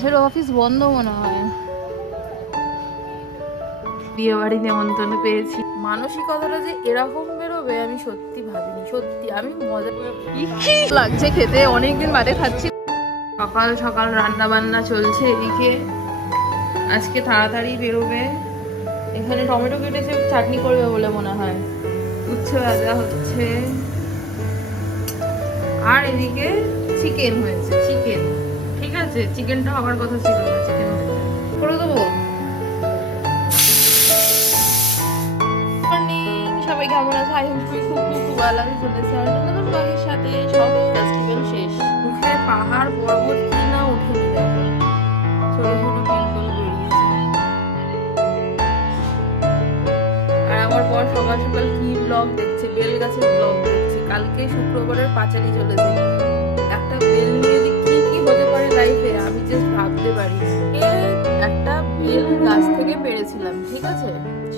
Office বন্ধ মনে হয়। বিয়ে বাড়ি নেমন্তন্ন পেয়েছি। মানসিকতাটা যে এরকম বেরোবে আমি সত্যি ভাবিনি। সত্যি আমি মজা লাগছে খেতে, অনেকদিন বাদে খাচ্ছি। সকাল সকাল রান্না বান্না চলছে এদিকে। আজকে তাড়াতাড়ি বেরোবে। এখানে টমেটো কেটেছে, চাটনি করবে বলে মনে হয়। উচ্ছে ভাজা হচ্ছে, আর এদিকে চিকেন হয়েছে। চিকেন ঠিক আছে, চিকেনটা হওয়ার কথা ছিল না, চিকেন করে দেবো। সবাই কেমন আছে? আই হোপ খুব খুব খুব ভালো আছে। চলেছে আমার নতুন ব্লগের সাথে। সব ফেস্টিভ্যাল শেষ, মুখে পাহাড় পর্বত কি না উঠে দেখো, ছোট ছোট পিম্পল বেরিয়েছে। আর আমার পর সকাল সকাল কি ব্লগ দেখছে, বেল গাছের ব্লগ দেখছে। কালকে শুক্রবারের পাঁচালি চলেছে। একটা বেল নিয়ে যে কি কি হতে পারে লাইফে আমি জাস্ট ভাবতে পারি। একটা বেল গাছ থেকে পেরেছিলাম, ঠিক আছে?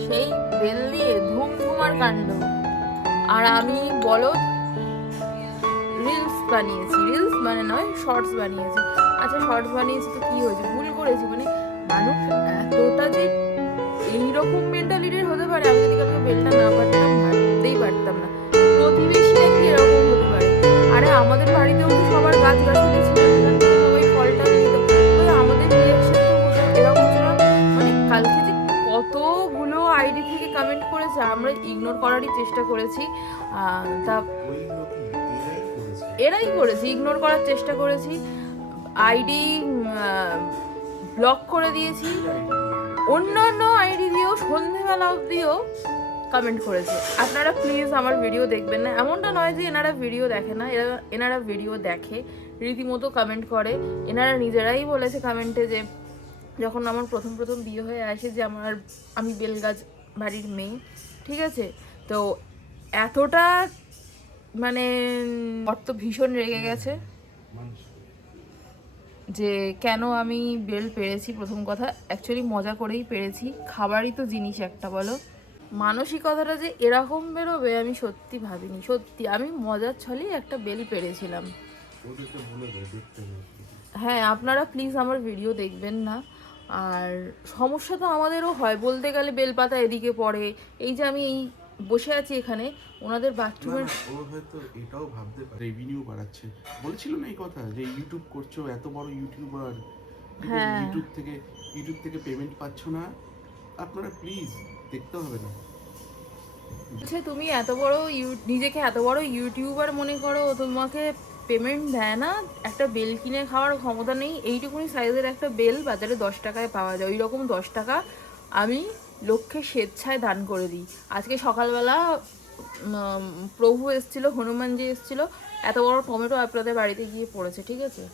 সেই বেল নিয়ে ধুমধুমার কাণ্ড। আর আমি বলো রিলস বানিয়েছি, রিলস মানে নয় শর্টস বানিয়েছি। আচ্ছা শর্টস বানিয়েছি তো কি হয়েছে, ভুল করেছি মানে মানুষ এতটা যে এইরকম মেন্টালিটির হতে পারে। আমি যদি কালকে বেলটা না পারতাম, ভাবতেই পারতাম না প্রতিবেশীরা কি এরকম হতে পারে। আরে আমাদের বাড়িতেও তো সবার গাছ গাছালি ছিল, সেখান থেকে সবাই ফলটা নিত। আমাদের রিয়াকশন তো হতো এরকম ছিল। মানে কালকে যে কতগুলো আইডি থেকে কমেন্ট করেছে, আমরা ইগনোর করারই চেষ্টা করেছি। তা এরাই করেছি, ইগনোর করার চেষ্টা করেছি। আইডি ব্লক করে দিয়েছি। অন্যান্য আইডি দিয়েও সন্ধেবেলা অবধিও কমেন্ট করেছে। আপনারা প্লিজ আমার ভিডিও দেখবেন না, এমনটা নয় যে এনারা ভিডিও দেখে না, এনারা ভিডিও দেখে, রীতিমতো কমেন্ট করে। এনারা নিজেরাই বলেছে কমেন্টে যে যখন আমার প্রথম প্রথম বিয়ে হয়ে আসে যে আমি বেলগাছ বাড়ির মেয়ে, ঠিক আছে? তো এতটা মানে অর্থ ভীষণ রেগে গেছে যে কেন আমি বেল পেরেছি। প্রথম কথা অ্যাকচুয়ালি মজা করেই পেরেছি, খাবারই তো জিনিস একটা, বলো। মানসিকতাটা যে এরকম বেরোবে আমি সত্যি ভাবিনি। সত্যি আমি মজার ছলেই একটা বেল পেরেছিলাম। হ্যাঁ আপনারা প্লিজ আমার ভিডিও দেখবেন না। আর সমস্যা তো আমাদেরও হয়, বলতে গেলে বেলপাতা এদিকে পড়ে। এই যে আমি এই বসে আছি এখানে, ওনাদের বাথরুমের ও হয়তো এটাও ভাবতে পারে রেভিনিউ বাড়াচ্ছে। বলেছিল না এই কথা যে ইউটিউব করছো, এত বড় ইউটিউবার, হ্যাঁ ইউটিউব থেকে পেমেন্ট পাচ্ছ না। আপনারা প্লিজ দেখতে হবে না। আচ্ছা তুমি এত বড় নিজেকে এত বড় ইউটিউবার মনে করো, তোমাকে পেমেন্ট দেয় না? একটা বেল কিনে খাওয়ার ক্ষমতা নেই? এইটুকুনি সাইজের একটা বেল বাজারে 10 টাকায় পাওয়া যায়। ওই রকম 10 টাকা আমি লক্ষ্যে স্বেচ্ছায় দান করে দিই। আজকে সকালবেলা প্রভু এসেছিলো, হনুমানজি এসেছিলো, এত বড় টমেটো আপনাদের বাড়িতে গিয়ে পড়েছে, ঠিক আছে?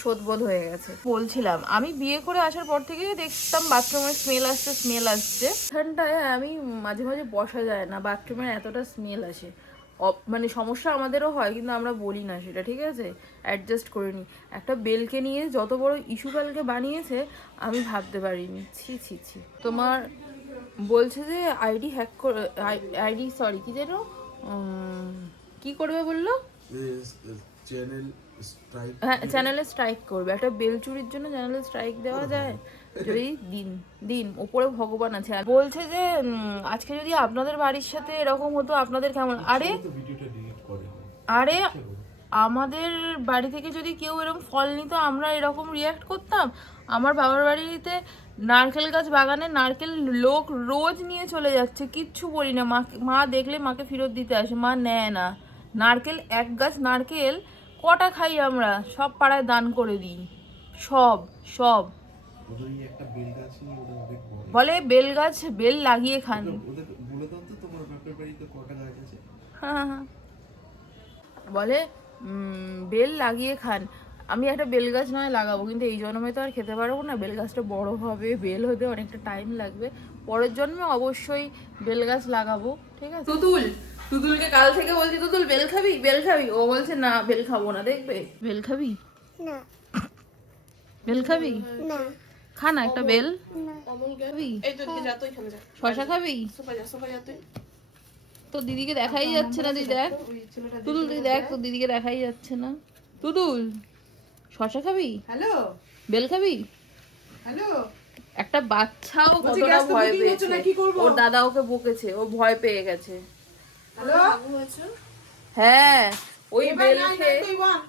শোধবোধ হয়ে গেছে। বলছিলাম আমি বিয়ে করে আসার পর থেকে দেখতাম বাথরুমের স্মেল আসছে। এখানটায় আমি মাঝে মাঝে বসা যায় না, বাথরুমের এতটা স্মেল আসে। মানে সমস্যা আমাদেরও হয় কিন্তু আমরা বলি না সেটা, ঠিক আছে? অ্যাডজাস্ট করে নিই। একটা বেলকে নিয়ে যত বড় ইস্যু কালকে বানিয়েছে আমি ভাবতে পারিনি। ছি ছি ছি। তোমার বলছে যে আইডি হ্যাক করে, আইডি সরি কি যেন কি করবে বললো? চ্যানেল স্ট্রাইক, হ্যাঁ চ্যানেলে স্ট্রাইক করবে। একটা বেল চুরির জন্য চ্যানেলে স্ট্রাইক দেওয়া যায়? যদি দিন ওপরে ভগবান আছে। বলছে যে আজকে যদি আপনাদের বাড়ির সাথে এরকম হতো আপনাদের কেমন? আরে আমাদের বাড়ি থেকে যদি কেউ এরকম ফল নিত আমরা এরকম রিয়াক্ট করতাম? আমার বাবার বাড়িতে নারকেল গাছ, বাগানে নারকেল লোক রোজ নিয়ে চলে যাচ্ছে, কিচ্ছু বলি না। মা দেখলে মাকে ফেরত দিতে আসে, মা নেয় না। নারকেল এক গাছ নারকেল কটা খাই আমরা, সব পাড়ায় দান করে দিই। সব সব বলে বেল গাছ বেল লাগিয়ে খান। বলে বেল লাগিয়ে খান। আমি একটা বেল গাছ নয় লাগাবো, কিন্তু এই জন্মে তো আর খেতে পারবো না। বেল গাছটা বড় হবে, বেল হতে অনেকটা টাইম লাগবে। পরের জন্মে অবশ্যই বেল গাছ লাগাবো, ঠিক আছে? তুতুলকে কাল থেকে বলছি তুতুল বেল খাবি, বেল খাবি। ও বলছে না বেল খাবো না। দেখবে বেল খাবি না, বেল খাবি না, খা না একটা বেল। শশা খাবি? তোর দিদিকে দেখাই যাচ্ছে না, তুই দেখ তুতুল, তুই দেখ তোর দিদিকে দেখাই যাচ্ছে না। তুতুল শশা খাবি? হ্যালো বেল খাবি? হ্যালো, একটা বাচ্চাও বলছি কতটা গ্যাস তো ভয় বুকিং হচ্ছে পেয়েছে, না, কি করবো? ওর দাদা ওকে বকেছে, ও ভয় পেয়ে গেছে। হ্যালো, হ্যাঁ, ওই A by বেল 9 খেয়ে, by 1,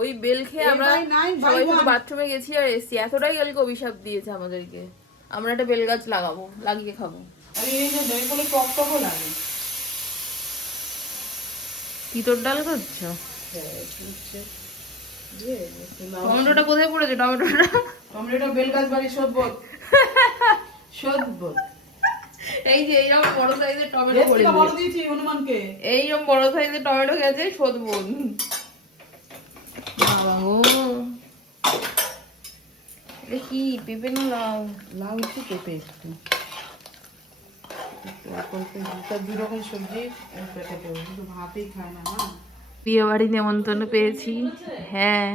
ওই বেল খেয়ে A আমরা by 9 by সবাই শুধু 1 বাথরুমে গেছি আর এসছি। এতটাই কালকে অভিশাপ দিয়েছে আমাদেরকে। আমরা একটা বেল গাছ লাগাবো, লাগিয়ে খাবো। আরে এই যে বেলগুলো টক টকও লাগে। তিতর ডাল করছো? হ্যাঁ, হচ্ছে যে টমেটোটা কোথায় পড়েছে? টমেটোটা টমেটো বেল গাছ বাড়ি সদবোধ সদবোধ এই যে এইরকম বড় সাইজের টমেটো দেখতে পড়েছে, বড় দিয়েছি হনুমানকে। এইরকম বড় সাইজের টমেটো গেছে সদবন। বাবা গো, এটা কি পেঁপে না লাউ? লাউ একটু পেঁপে একটু দুই রকম সবজি পেটে দেবো, কিন্তু ভাতই খায় না মা। বিয়ে বাড়ি নেমন্তন্ন পেয়েছি। হ্যাঁ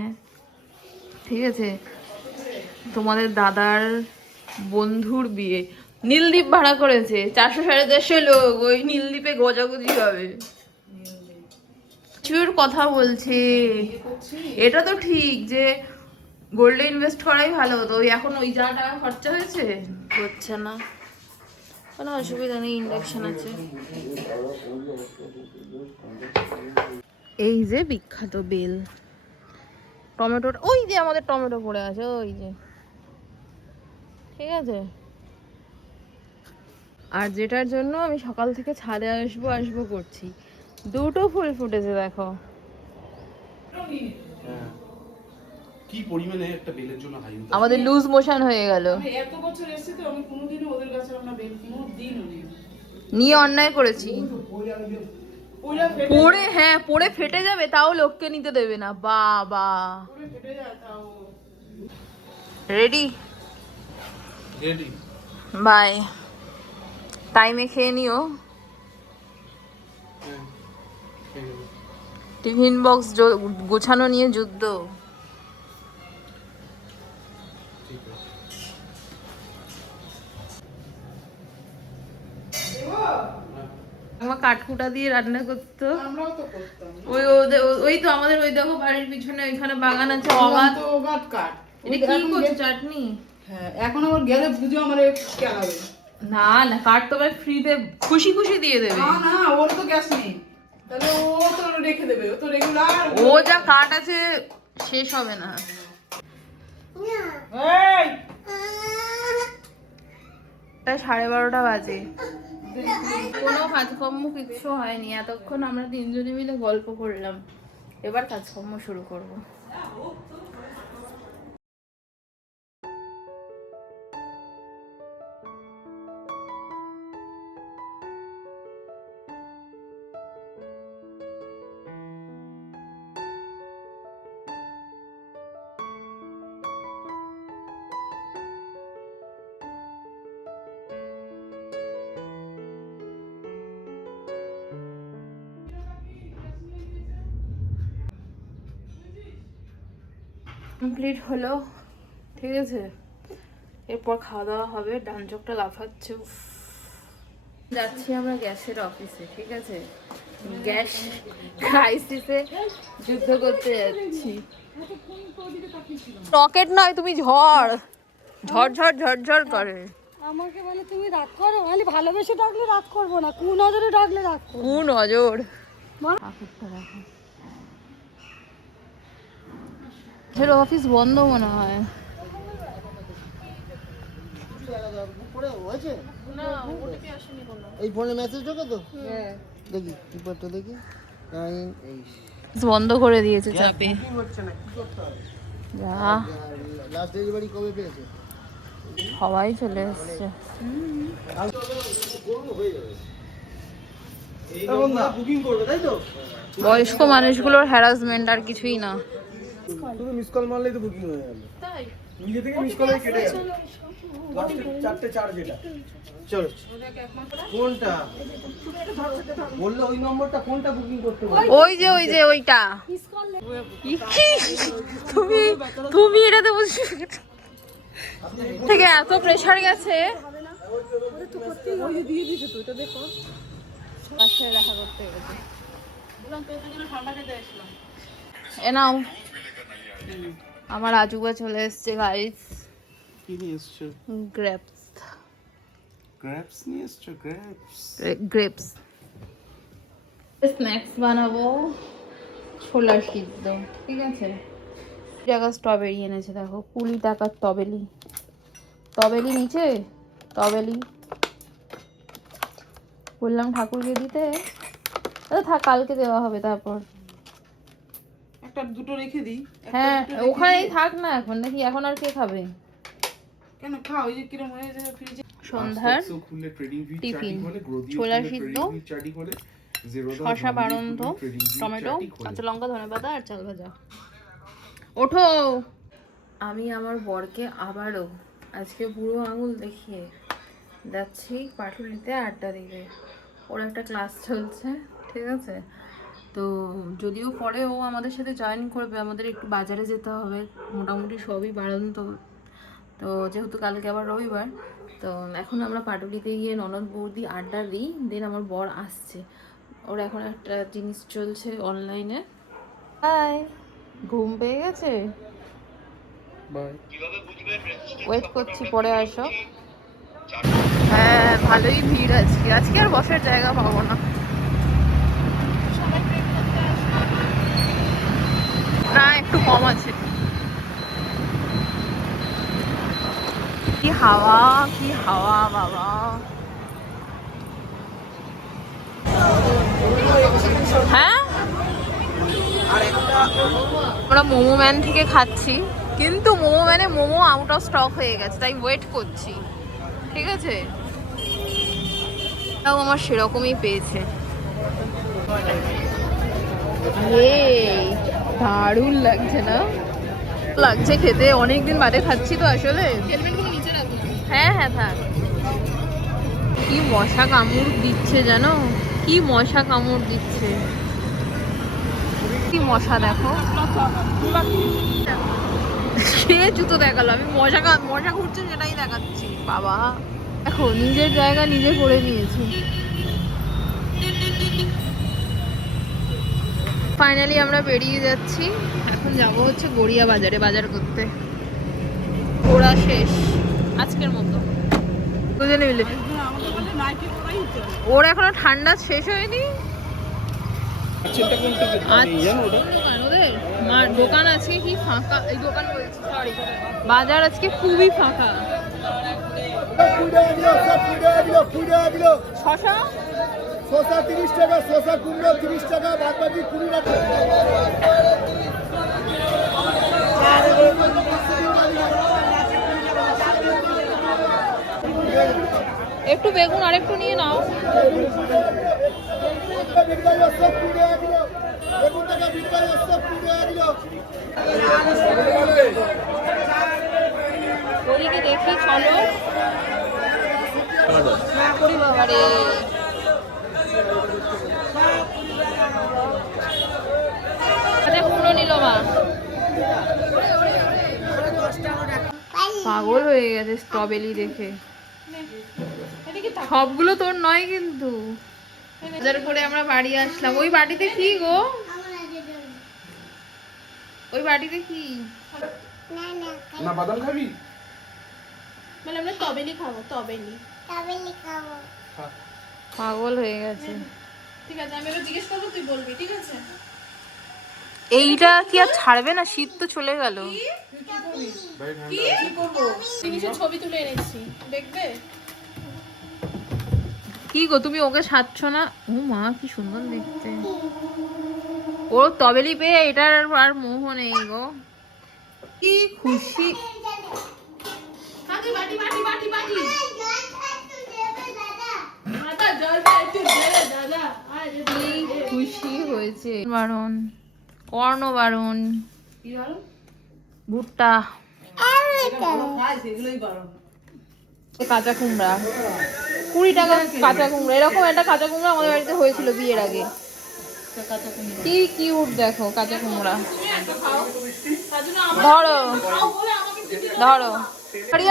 ঠিক আছে, তোমাদের দাদার বন্ধুর বিয়ে। নীলদ্বীপ ভাড়া করেছে, 400-450 লোক। ওই নীলদ্বীপে গজাগজি হবে। চুর কথা বলছে। এটা তো ঠিক যে গোল্ডে ইনভেস্ট করাই ভালো হতো। ওই এখন ওই যা টাকা খরচা হয়েছে হচ্ছে না, কোনো অসুবিধা নেই, ইন্ডাকশন আছে। এই যে বিখ্যাত বেল। টমেটোটা ওই যে আমাদের টমেটো পড়ে আছে, ওই যে, ঠিক আছে। আর যেটার জন্য আমি সকাল থেকে ছাদে আসবো আসবো করছি, দুটো ফুল ফুটেছে দেখো। হ্যাঁ, কি পরিমাণে একটা বেলের জন্য হাই হতো। আমাদের লুজ মোশন হয়ে গেল। আমি এত বছর এসেছি তো আমি কোনোদিনও ওদের কাছে আমরা বেল কোনোদিনও নিই নিয়ে অন্যায় করেছি। পুরা ফেটে পড়ে, হ্যাঁ পড়ে ফেটে যাবে, তাও লোককে নিতে দেবে না। বাবা, পুরো ফেটে যায় তাও। Ready, ready. বাই। টাইমে খেয়ে নিও। হ্যাঁ, খেয়ে নেবো। টিফিন বক্স গোছানো নিয়ে যুদ্ধ। ঠিক আছে। আমার কাঠকুটা দিয়ে রান্না করতো। আমরাও তো করতাম। ওই তো আমাদের ওই দেখো বাড়ির পিছনে ওইখানে বাগান আছে, অগাধ। তো অগাধ কাঠ। এটা কি করছো, চাটনি? হ্যাঁ, এখন আবার গেলে পুজো আমার কেনাবে। না না, কাঠ তো ভাই ফ্রিতে খুশি খুশি দিয়ে দেবে। না না, ওর তো গ্যাস নেই, তাহলে ও তো রেখে দেবে, ও তো রেগুলার। ও যা কাঠ আছে শেষ হবে না। এই 12:30 বাজে, কোনো কাজকর্ম কিছু হয়নি। এতক্ষণ আমরা তিনজনে মিলে গল্প করলাম, এবার কাজকর্ম শুরু করব। কমপ্লিট হলো, ঠিক আছে। এরপর খাওয়া দাওয়া হবে। ডান চোখটা লাফাচ্ছে। উফ। যাচ্ছি আমরা গ্যাসের অফিসে, ঠিক আছে। গ্যাস ক্রাইসিসে যুদ্ধ করতে যাচ্ছি। রকেট নয়, তুমি ঝড়, ঝড় ঝড় ঝড় করে। আমাকে বলে তুমি রাগ করো, আমি ভালোবেসে ডাকলে রাগ করবো না, নজরে ডাকলে রাগ করবো। নজর। ঠাকুরটা দেখো, গ্যাসের অফিস বন্ধ মনে হয়। এই ফোনে মেসেজ ঢোকে তো? দেখি রিপোর্টটা দেখি। বন্ধ করে দিয়েছে চাপে। হচ্ছে না, কি করতে হবে? যা, লাস্ট ডেলিভারি কবে পেয়েছে? সবাই চলে এসছে। বুকিং করবে তাই তো? বয়স্ক মানুষগুলোর হ্যারাসমেন্ট আর কিছুই না। শুধু মিস কল মারলেই তো বুকিং হয়ে যাবে। নিজে থেকে মিস কলে কেটে যাবে। লাস্টে 4:04 যেটা। চলো। কোনটা? বললো ওই নম্বরটা কোনটা বুকিং করতে হবে? ওই যে ওইটা। তুমি তুমি এটাতে বসে থেকে এত প্রেসার গেছে। বাসায় দেখা করতে গেছে। এ নাও, আমার আজুবা চলে এসছে গাইস, কি নিয়ে এসছো? গ্রেপস। গ্রেপস নিয়ে এসছো? গ্রেপস গ্রেপস স্ন্যাক্স বানাবো, ছোলা সিদ্ধ, ঠিক আছে। 20 টাকা স্ট্রবেরি এনেছে, দেখো 20 টাকার তবেলি। তবেলি নিচে, তবেলি বললাম ঠাকুরকে দিতে, থাক কালকে দেওয়া হবে। তারপর একটা দুটো রেখে দিই। হ্যাঁ ওখানেই থাক না এখন, নাকি এখন আর কে খাবে? কেন খাও, ওই যে কিরম হয়ে যাবে ফ্রিজে। সন্ধ্যার খুললে ট্রেডিং ভিউ টিফিন, চাটি বলে, গ্রোদিও ছোলা খুললে সিদ্ধ, ট্রেডিং ভিউ চাটি বলে, জিরোদা শসা বাড়ন্ত, টমেটো, কাঁচা লঙ্কা, ধনেপাতা আর চাল ভাজা। ওঠো। আমি আমার বরকে আবারও আজকে বুড়ো আঙুল দেখিয়ে যাচ্ছি পাটুলিতে আড্ডা দিতে। ওর একটা ক্লাস চলছে, ঠিক আছে। তো যদিও পরে ও আমাদের সাথে জয়েন করবে, আমাদের একটু বাজারে যেতে হবে, মোটামুটি সবই বাড়ন্ত। তো যেহেতু কালকে আবার রবিবার, তো এখন আমরা পাটুলিতে গিয়ে ননদ বৌদি আড্ডা দিই, দেন আমার বর আসছে। ওর এখন একটা জিনিস চলছে অনলাইনে। হাই, ঘুম পেয়ে গেছে? বাই। ওয়েট করছি, পরে আসো। হ্যাঁ ভালোই ভিড় আজকে, আজকে আর বসার জায়গা পাবো না। না একটু কম আছে। কি হাওয়া, কি হাওয়া বাবা। হ্যাঁ আমরা মোমো ম্যান থেকে খাচ্ছি, কিন্তু মোমো ম্যানে মোমো আউট অফ স্টক হয়ে গেছে, তাই ওয়েট করছি, ঠিক আছে। তাও আমার সেরকমই পেয়েছে। দারুণ লাগছে না? লাগছে খেতে, অনেকদিন বাদে খাচ্ছি তো আসলে। হ্যাঁ হ্যাঁ থাক। কি মশা কামড় দিচ্ছে জানো, কি মশা কামড় দিচ্ছে, কি মশা দেখো। সে জুতো দেখালো, আমি মশা ঘুরছে সেটাই দেখাচ্ছি। বাবা দেখো নিজের জায়গা নিজে করে নিয়েছি। ফাইনালি আমরা বেরিয়ে যাচ্ছি, এখন যাব হচ্ছে গড়িয়া বাজারে বাজার করতে। ঘোরা শেষ আজকের মতো, বুঝলে মিলে। ওর এখনো ঠান্ডা শেষ হয়নি। ওদের দোকান আজকে কি ফাঁকা, এই দোকান বলছি সরি, বাজার আজকে খুবই ফাঁকা। শশা শসা 30 টাকা, শসা কুমড়ো 30 টাকা, বাদ বাকি 20 টাকা। একটু বেগুন আর একটু নিয়ে নাও। ওদিকে দেখি চলো। বাবারে কুমড়ো নিল মা, পাগল হয়ে গেছে স্ট্রবেরি দেখে। সবগুলো তোর নয় কিন্তু। বাজার করে আমরা বাড়ি আসলাম। ওই বাটিতে কি গো, ওই বাটিতে কি? না বাদাম খাবি? মানে আমরা তবেলি খাবো, তবেলি খাবো। পাগল হয়ে গেছে। ঠিক আছে আমি এবার জিজ্ঞেস করবো, তুই বলবি, ঠিক আছে। এইটা কি আর ছাড়বে না? শীত তো চলে গেল। ছবি তুলে এনেছি, দেখবে কি গো তুমি ওকে সাচ্ছ না? ও মা কি সুন্দর দেখতে। ওর তবেলি পেয়ে এটার আর মোহ নেই গো, কি খুশি। খুশি হয়েছে। বারণ, কর্ণ বারণ, ভুট্টা, কাঁচা কুমড়া 20 টাকা কাঁচা কুমড়া। এরকম একটা কাঁচা কুমড়া আমাদের বাড়িতে হয়েছিল বিয়ের আগে, কি কিউট দেখো কাঁচা কুমড়া। ধরো ধরো।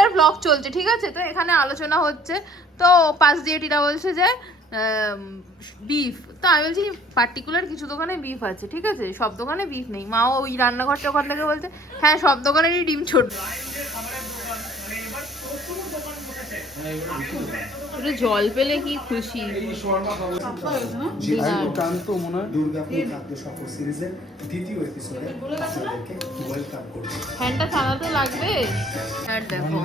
আর ব্লগ চলছে, ঠিক আছে। তো এখানে আলোচনা হচ্ছে, তো পাশ দিয়ে টিনা বলছে যে বিফ। তো আমি বলছি পার্টিকুলার কিছু দোকানে বিফ আছে, ঠিক আছে, সব দোকানে বিফ নেই। মাও ওই রান্নাঘরটা ওখান থেকে বলছে হ্যাঁ সব দোকানেরই ডিম ছোট। জল পেলে কি খুশি। ফ্যানটা চালাতে লাগবে। আর দেখো